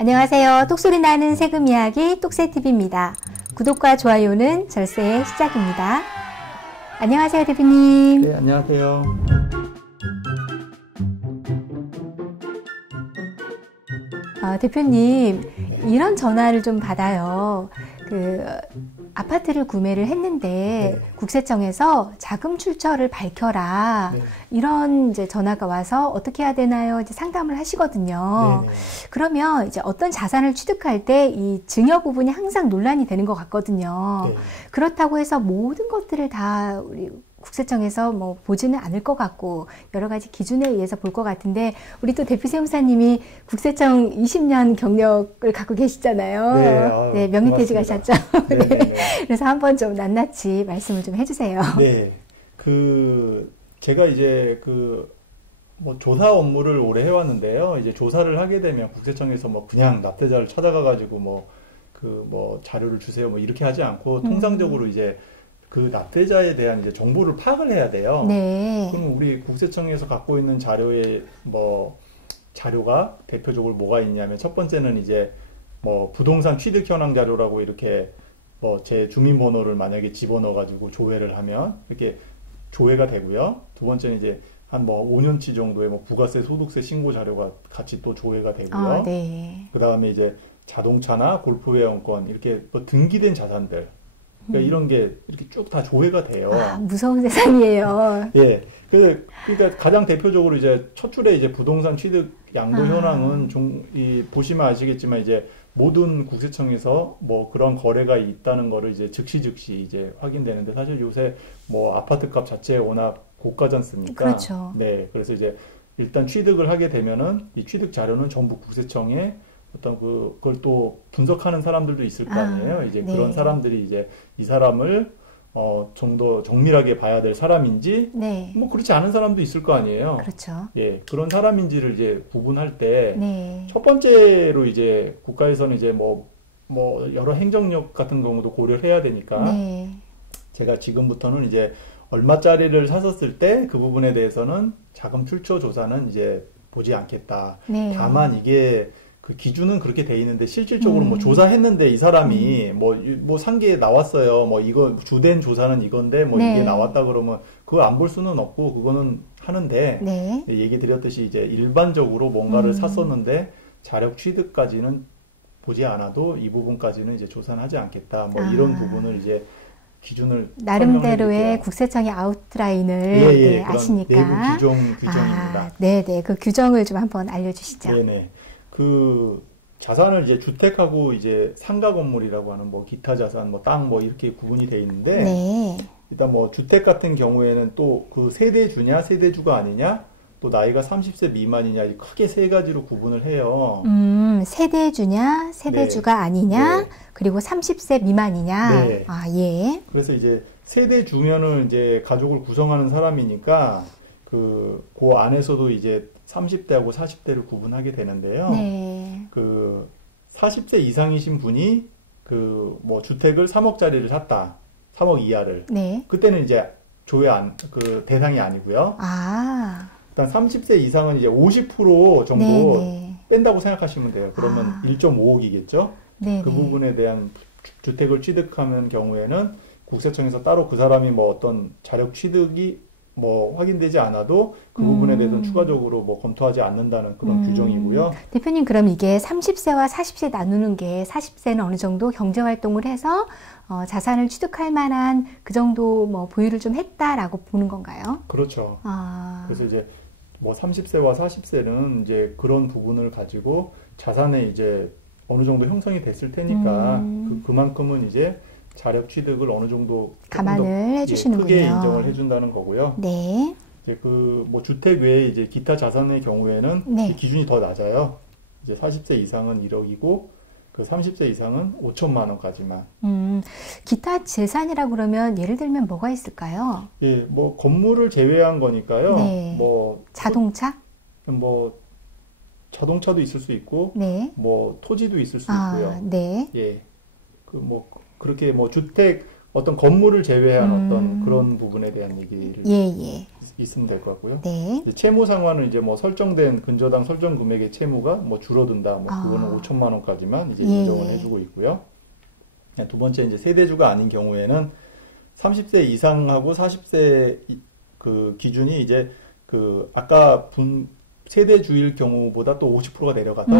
안녕하세요. 똑소리 나는 세금 이야기 똑세TV입니다. 구독과 좋아요는 절세의 시작입니다. 안녕하세요, 대표님. 네, 안녕하세요. 대표님, 이런 전화를 좀 받아요. 아파트를 구매를 했는데 네. 국세청에서 자금 출처를 밝혀라. 네. 이런 이제 전화가 와서 어떻게 해야 되나요? 이제 상담을 하시거든요. 네. 그러면 이제 어떤 자산을 취득할 때 이 증여 부분이 항상 논란이 되는 것 같거든요. 네. 그렇다고 해서 모든 것들을 다 우리 국세청에서 뭐 보지는 않을 것 같고 여러 가지 기준에 의해서 볼 것 같은데 우리 또 대표 세무사님이 국세청 20년 경력을 갖고 계시잖아요. 네, 네, 명리퇴직하셨죠. 네. 네. 그래서 한번 좀 낱낱이 말씀을 좀 해주세요. 네, 제가 이제 뭐 조사 업무를 오래 해왔는데요. 이제 조사를 하게 되면 국세청에서 뭐 그냥 납세자를 찾아가가지고 자료를 주세요 뭐 이렇게 하지 않고 통상적으로 이제 그 납세자에 대한 이제 정보를 파악을 해야 돼요. 네. 그럼 우리 국세청에서 갖고 있는 자료가 대표적으로 뭐가 있냐면 첫 번째는 이제 뭐 부동산 취득 현황 자료라고 이렇게 제 주민번호를 만약에 집어넣어가지고 조회를 하면 이렇게 조회가 되고요. 두 번째는 이제 한 5년치 정도의 부가세, 소득세 신고 자료가 같이 또 조회가 되고요. 네. 그 다음에 이제 자동차나 골프 회원권 이렇게 또 등기된 자산들. 그러니까 이런 게 이렇게 쭉 다 조회가 돼요. 무서운 세상이에요. 예. 그러니까 가장 대표적으로 이제 첫 줄에 이제 부동산 취득 양도 현황은 보시면 아시겠지만 이제 모든 국세청에서 그런 거래가 있다는 거를 이제 즉시 이제 확인되는데 사실 요새 아파트 값 자체가 워낙 고가지 않습니까? 그렇죠. 네. 그래서 이제 일단 취득을 하게 되면은 이 취득 자료는 전부 국세청에 어떤 그걸 또 분석하는 사람들도 있을 거 아니에요. 이제 네. 그런 사람들이 이제 이 사람을 좀 더 정밀하게 봐야 될 사람인지, 네. 그렇지 않은 사람도 있을 거 아니에요. 그렇죠. 예, 그런 사람인지를 이제 구분할 때, 네. 첫 번째로 이제 국가에서는 이제 여러 행정력 같은 경우도 고려를 해야 되니까, 네. 제가 지금부터는 이제 얼마짜리를 샀었을 때 그 부분에 대해서는 자금 출처 조사는 이제 보지 않겠다. 네. 다만 이게 그 기준은 그렇게 돼 있는데 실질적으로 조사했는데 이 사람이 산 게 나왔어요. 이거 주된 조사는 이건데 네. 이게 나왔다 그러면 그거 안 볼 수는 없고 그거는 하는데 네. 얘기 드렸듯이 이제 일반적으로 뭔가를 샀었는데 자력 취득까지는 보지 않아도 이 부분까지는 이제 조사는 하지 않겠다. 이런 부분을 이제 기준을 나름대로의 국세청의 아웃라인을 예, 아시니까 내부 규정입니다. 네네. 그 규정을 좀 한번 알려주시죠. 네네. 그 자산을 이제 주택하고 이제 상가 건물이라고 하는 기타 자산, 땅 이렇게 구분이 돼 있는데 네. 일단 주택 같은 경우에는 또 그 세대주냐 세대주가 아니냐 또 나이가 30세 미만이냐 크게 세 가지로 구분을 해요. 세대주냐 세대주가 네. 아니냐 네. 그리고 30세 미만이냐. 네. 예. 그래서 이제 세대주면은 이제 가족을 구성하는 사람이니까 그 안에서도 이제 30대하고 40대를 구분하게 되는데요. 네. 40세 이상이신 분이 주택을 3억짜리를 샀다. 3억 이하를. 네. 그때는 이제 대상이 아니고요. 일단 30세 이상은 이제 50% 정도 네. 뺀다고 생각하시면 돼요. 그러면 1.5억이겠죠. 네. 그 부분에 대한 주택을 취득하는 경우에는 국세청에서 따로 그 사람이 어떤 자력 취득이 확인되지 않아도 그 부분에 대해서는 추가적으로 검토하지 않는다는 그런 규정이고요. 대표님, 그럼 이게 30세와 40세 나누는 게 40세는 어느 정도 경제활동을 해서 자산을 취득할 만한 그 정도 보유를 좀 했다라고 보는 건가요? 그렇죠. 그래서 이제 30세와 40세는 이제 그런 부분을 가지고 자산에 이제 어느 정도 형성이 됐을 테니까 그만큼은 이제 자력 취득을 어느 정도 감안을 해주시는군요. 크게 인정을 해준다는 거고요. 네. 이제 주택 외에 이제 기타 자산의 경우에는 네. 기준이 더 낮아요. 이제 40세 이상은 1억이고 30세 이상은 5천만 원까지만. 기타 재산이라 그러면 예를 들면 뭐가 있을까요? 예, 건물을 제외한 거니까요. 네. 자동차? 자동차도 있을 수 있고, 토지도 있을 수 있고요. 네. 예, 그렇게 주택 어떤 건물을 제외한 어떤 음. 그런 부분에 대한 얘기를 예. 있으면 될 것 같고요. 네. 이제 채무 상환은 이제 뭐 설정된 근저당 설정 금액의 채무가 뭐 줄어든다. 뭐 아. 그거는 5천만 원까지만 이제 예, 인정을 예. 해주고 있고요. 두 번째 이제 세대주가 아닌 경우에는 30세 이상하고 40세 그 기준이 이제 그 아까 세대주일 경우보다 또 50%가 내려가서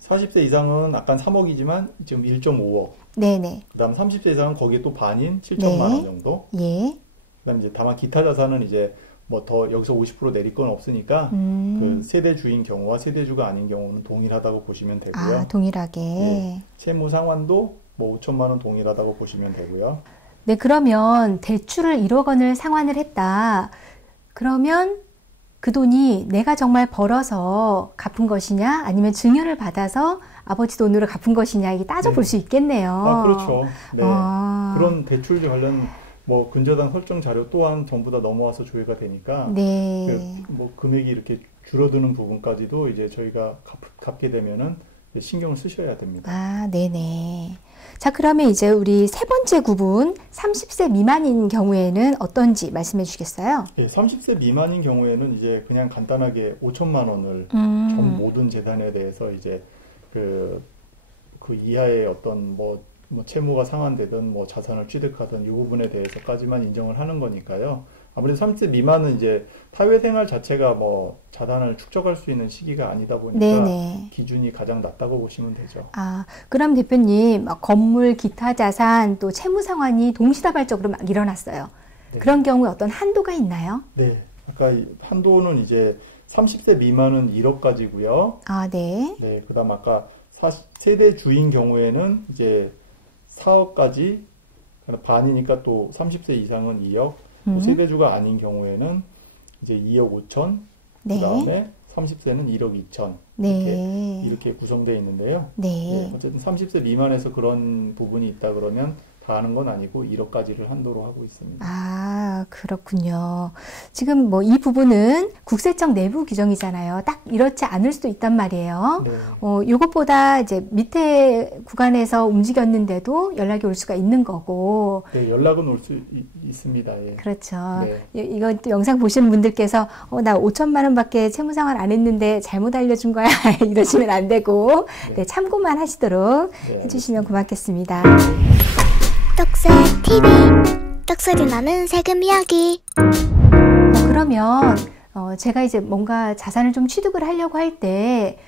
40세 이상은 아까 3억이지만 지금 1.5억. 네네. 그다음 30세 이상은 거기에 또 반인 7천만 원 정도. 예. 그다음 이제 다만 기타 자산은 이제 뭐 더 여기서 50% 내릴 건 없으니까 그 세대주인 경우와 세대주가 아닌 경우는 동일하다고 보시면 되고요. 아, 동일하게. 네. 채무 상환도 뭐 5천만 원 동일하다고 보시면 되고요. 네, 그러면 대출을 1억 원을 상환을 했다. 그러면 그 돈이 내가 정말 벌어서 갚은 것이냐, 아니면 증여를 받아서 아버지 돈으로 갚은 것이냐, 이게 따져볼 수 있겠네요. 아, 그렇죠. 네. 아. 그런 대출 관련 뭐 근저당 설정 자료 또한 전부 다 넘어와서 조회가 되니까 네. 뭐 금액이 이렇게 줄어드는 부분까지도 이제 저희가 갚게 되면은 신경을 쓰셔야 됩니다. 아, 네네. 자, 그러면 이제 우리 세 번째 구분, 30세 미만인 경우에는 어떤지 말씀해 주시겠어요? 예, 30세 미만인 경우에는 이제 그냥 간단하게 5천만 원을 전 모든 재산에 대해서 이제 그 이하의 어떤 뭐 채무가 상환되든 뭐 자산을 취득하든 이 부분에 대해서까지만 인정을 하는 거니까요. 아무래도 30세 미만은 이제 사회생활 자체가 뭐 자산을 축적할 수 있는 시기가 아니다 보니까 네네. 기준이 가장 낮다고 보시면 되죠. 아, 그럼 대표님, 건물, 기타 자산, 또 채무 상환이 동시다발적으로 막 일어났어요. 네. 그런 경우에 어떤 한도가 있나요? 네. 아까 한도는 이제 30세 미만은 1억까지고요. 아, 네. 네. 그다음 아까 세대 주인 경우에는 이제 4억까지 반이니까 또 30세 이상은 2억. 또 세대주가 아닌 경우에는 이제 2억 5천. 네. 그다음에 30세는 1억 2천. 네. 이렇게 구성되어 있는데요. 네. 어쨌든 30세 미만에서 그런 부분이 있다 그러면 다 하는 건 아니고 1억까지를 한도로 하고 있습니다. 아, 그렇군요. 지금 뭐 이 부분은 국세청 내부 규정이잖아요. 딱 이렇지 않을 수도 있단 말이에요. 네. 요것보다 이제 밑에 구간에서 움직였는데도 연락이 올 수가 있는 거고. 네, 연락은 올 수 있습니다. 예. 그렇죠. 네. 이건 또 영상 보시는 분들께서 나 5천만 원밖에 채무상환 안 했는데 잘못 알려준 거야 이러시면 안 되고 네, 참고만 하시도록 해주시면 고맙겠습니다. 떡새 TV 떡소리 나는 세금 이야기. 그러면 제가 이제 뭔가 자산을 좀 취득을 하려고 할 때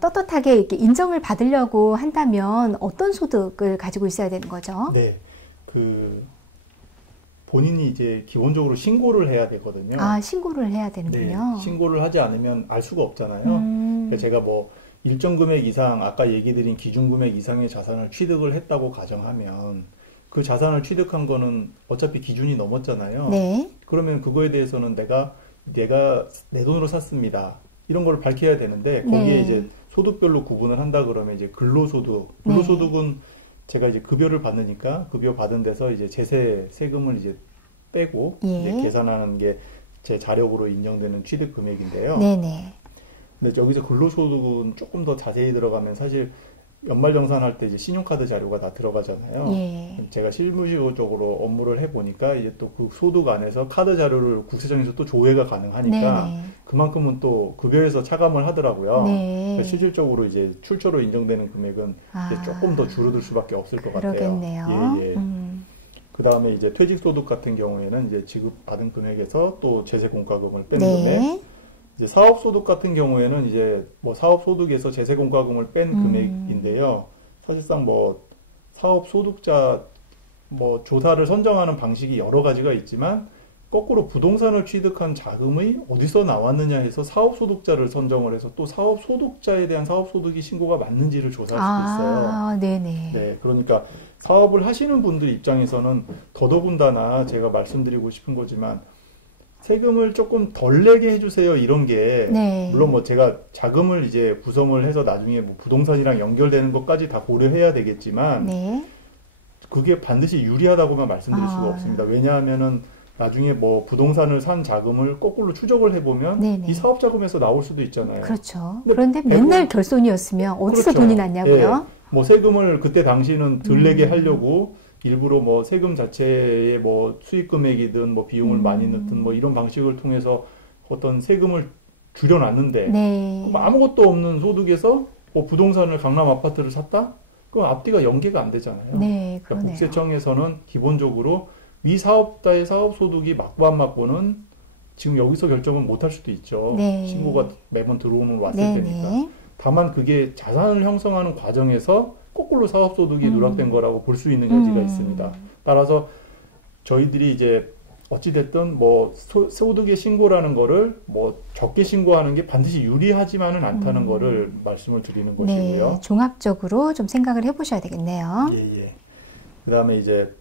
떳떳하게 이렇게 인정을 받으려고 한다면 어떤 소득을 가지고 있어야 되는 거죠? 네, 본인이 이제 기본적으로 신고를 해야 되거든요. 아, 신고를 해야 되는군요. 네, 신고를 하지 않으면 알 수가 없잖아요. 그러니까 제가 뭐 일정 금액 이상, 아까 얘기 드린 기준 금액 이상의 자산을 취득을 했다고 가정하면 그 자산을 취득한 거는 어차피 기준이 넘었잖아요. 네. 그러면 그거에 대해서는 내가 내 돈으로 샀습니다. 이런 걸 밝혀야 되는데 거기에 네. 이제 소득별로 구분을 한다 그러면 이제 근로소득은 제가 이제 급여를 받으니까 급여 받은 데서 이제 세금을 이제 빼고 이제 계산하는 게 제 자력으로 인정되는 취득 금액인데요. 네네. 근데 여기서 근로소득은 조금 더 자세히 들어가면 사실 연말정산할 때 이제 신용카드 자료가 다 들어가잖아요. 예. 제가 실무적으로 업무를 해보니까 이제 또 그 소득 안에서 카드 자료를 국세청에서 또 조회가 가능하니까 네네. 그만큼은 또 급여에서 차감을 하더라고요. 네. 그러니까 실질적으로 이제 출처로 인정되는 금액은 이제 조금 더 줄어들 수밖에 없을 것 그러겠네요. 같아요. 예. 그 다음에 이제 퇴직소득 같은 경우에는 이제 지급받은 금액에서 또 제세공과금을 뺀 금액. 이제 사업소득 같은 경우에는 이제 뭐 사업소득에서 제세공과금을 뺀 금액인데요. 사실상 뭐 사업소득자 뭐 조사를 선정하는 방식이 여러 가지가 있지만 거꾸로 부동산을 취득한 자금이 어디서 나왔느냐 해서 사업소득자를 선정을 해서 또 사업소득자에 대한 사업소득이 신고가 맞는지를 조사할 수도 있어요. 아, 네네. 네, 그러니까 사업을 하시는 분들 입장에서는 더더군다나 제가 말씀드리고 싶은 거지만 세금을 조금 덜 내게 해주세요. 이런 게 물론 뭐 제가 자금을 이제 구성을 해서 나중에 뭐 부동산이랑 연결되는 것까지 다 고려해야 되겠지만 그게 반드시 유리하다고만 말씀드릴 수가 없습니다. 왜냐하면은 나중에 뭐 부동산을 산 자금을 거꾸로 추적을 해보면 이 사업 자금에서 나올 수도 있잖아요. 그렇죠. 그런데 맨날 결손이었으면 어디서 돈이 났냐고요? 뭐 세금을 그때 당시는 덜 내게 하려고 일부러 뭐 세금 자체에 뭐 수익 금액이든 뭐 비용을 많이 넣든 뭐 이런 방식을 통해서 어떤 세금을 줄여놨는데 네. 아무것도 없는 소득에서 뭐 부동산을 강남 아파트를 샀다? 그럼 앞뒤가 연계가 안 되잖아요. 네, 그러니까 국세청에서는 기본적으로 미 사업자의 사업 소득이 맞고 안 맞고는 지금 여기서 결정은 못할 수도 있죠. 네. 신고가 매번 들어오는 왔을 네, 때니까. 네. 다만 그게 자산을 형성하는 과정에서 거꾸로 사업 소득이 누락된 거라고 볼 수 있는 여지가 있습니다. 따라서 저희들이 이제 어찌됐든 뭐 소득의 신고라는 거를 뭐 적게 신고하는 게 반드시 유리하지만은 않다는 거를 말씀을 드리는 것이고요. 네, 종합적으로 좀 생각을 해보셔야 되겠네요. 예, 예. 그 다음에 이제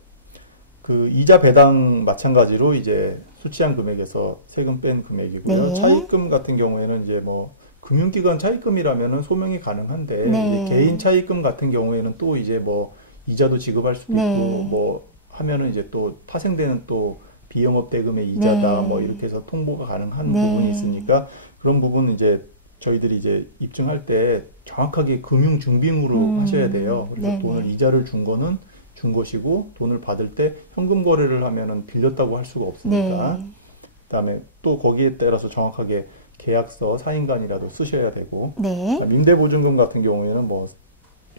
그 이자 배당 마찬가지로 이제 수취한 금액에서 세금 뺀 금액이고요. 네. 차입금 같은 경우에는 이제 뭐 금융기관 차입금이라면은 소명이 가능한데 네. 이제 개인 차입금 같은 경우에는 또 이제 뭐 이자도 지급할 수도 네. 있고 뭐 하면은 이제 또 파생되는 또 비영업 대금의 이자다 네. 뭐 이렇게 해서 통보가 가능한 네. 부분이 있으니까 그런 부분 이제 저희들이 이제 입증할 때 정확하게 금융 증빙으로 하셔야 돼요. 그래서 네. 돈을 이자를 준 거는 준 것이고 돈을 받을 때 현금 거래를 하면은 빌렸다고 할 수가 없으니까. 네. 그다음에 또 거기에 따라서 정확하게 계약서 사인간이라도 쓰셔야 되고. 네. 임대보증금 같은 경우에는 뭐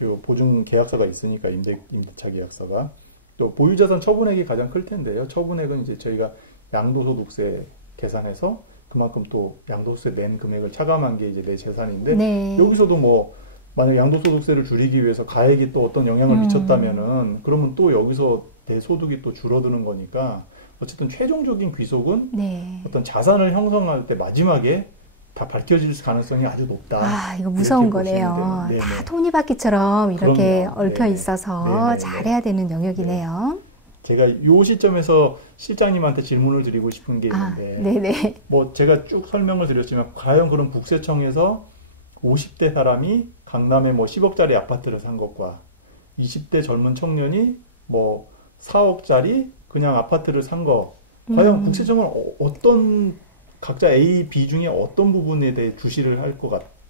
요 보증 계약서가 있으니까 임대차 계약서가 또 보유자산 처분액이 가장 클 텐데요. 처분액은 이제 저희가 양도소득세 계산해서 그만큼 또 양도소득세 낸 금액을 차감한 게 이제 내 재산인데 네. 여기서도 뭐 만약 양도소득세를 줄이기 위해서 가액이 또 어떤 영향을 미쳤다면은 그러면 또 여기서 내 소득이 또 줄어드는 거니까 어쨌든 최종적인 귀속은 네. 어떤 자산을 형성할 때 마지막에 다 밝혀질 가능성이 아주 높다. 아, 이거 무서운 이렇게 보시면 거네요. 돼요. 다 네네. 톱니바퀴처럼 이렇게 그럼요. 얽혀 네네. 있어서 네네네. 잘해야 되는 영역이네요. 제가 요 시점에서 실장님한테 질문을 드리고 싶은 게 아, 있는데 네네. 뭐 제가 쭉 설명을 드렸지만 과연 그런 국세청에서 50대 사람이 강남에 뭐 10억짜리 아파트를 산 것과 20대 젊은 청년이 뭐 4억짜리 그냥 아파트를 산 거 과연 국세청은 어떤 각자 A, B 중에 어떤 부분에 대해 주시를 할 것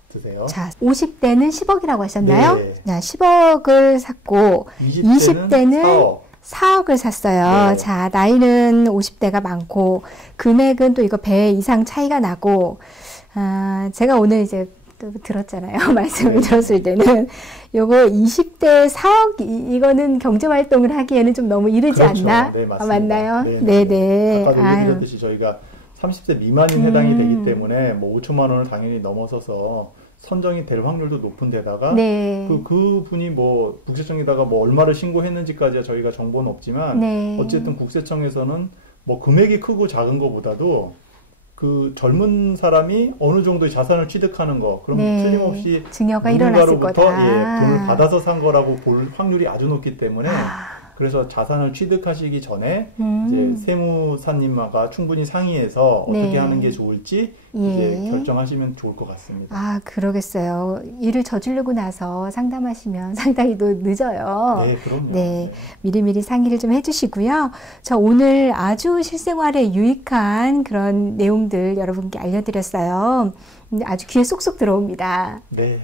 같으세요? 자, 50대는 10억이라고 하셨나요? 네. 자, 10억을 샀고 20대는 4억을 샀어요. 네. 자, 나이는 50대가 많고 금액은 또 이거 배 이상 차이가 나고 제가 오늘 이제 또 들었잖아요. 말씀을 들었을 때는 요거 20대 4억 이거는 경제 활동을 하기에는 좀 너무 이르지 그렇죠. 않나? 네, 맞습니다. 맞나요? 네, 네. 아까도 얘기드렸듯이 저희가 30세 미만인 해당이 되기 때문에 뭐 5천만 원을 당연히 넘어서서 선정이 될 확률도 높은 데다가 네. 그 분이 뭐 국세청에다가 뭐 얼마를 신고했는지까지야 저희가 정보는 없지만 네. 어쨌든 국세청에서는 뭐 금액이 크고 작은 것보다도 그 젊은 사람이 어느 정도의 자산을 취득하는 거 그럼 네. 틀림없이 증여가 일어났을 누군가로부터 거다. 돈을 받아서 산 거라고 볼 확률이 아주 높기 때문에 그래서 자산을 취득하시기 전에 이제 세무사님과 충분히 상의해서 어떻게 네. 하는 게 좋을지 예. 이제 결정하시면 좋을 것 같습니다. 아, 그러겠어요. 일을 저지르고 나서 상담하시면 상당히 또 늦어요. 네, 그럼요. 네, 미리미리 상의를 좀 해주시고요. 자, 오늘 아주 실생활에 유익한 그런 내용들 여러분께 알려드렸어요. 아주 귀에 쏙쏙 들어옵니다. 네.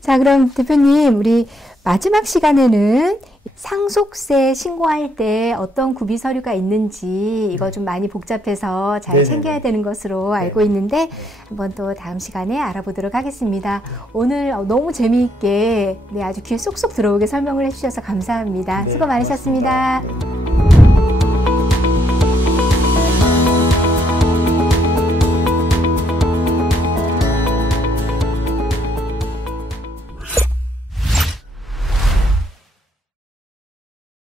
자, 그럼 대표님, 우리 마지막 시간에는 상속세 신고할 때 어떤 구비 서류가 있는지 이거 좀 많이 복잡해서 잘 네네네. 챙겨야 되는 것으로 알고 있는데 한번 또 다음 시간에 알아보도록 하겠습니다. 오늘 너무 재미있게 아주 귀에 쏙쏙 들어오게 설명을 해주셔서 감사합니다. 네, 수고 많으셨습니다. 고맙습니다. 네.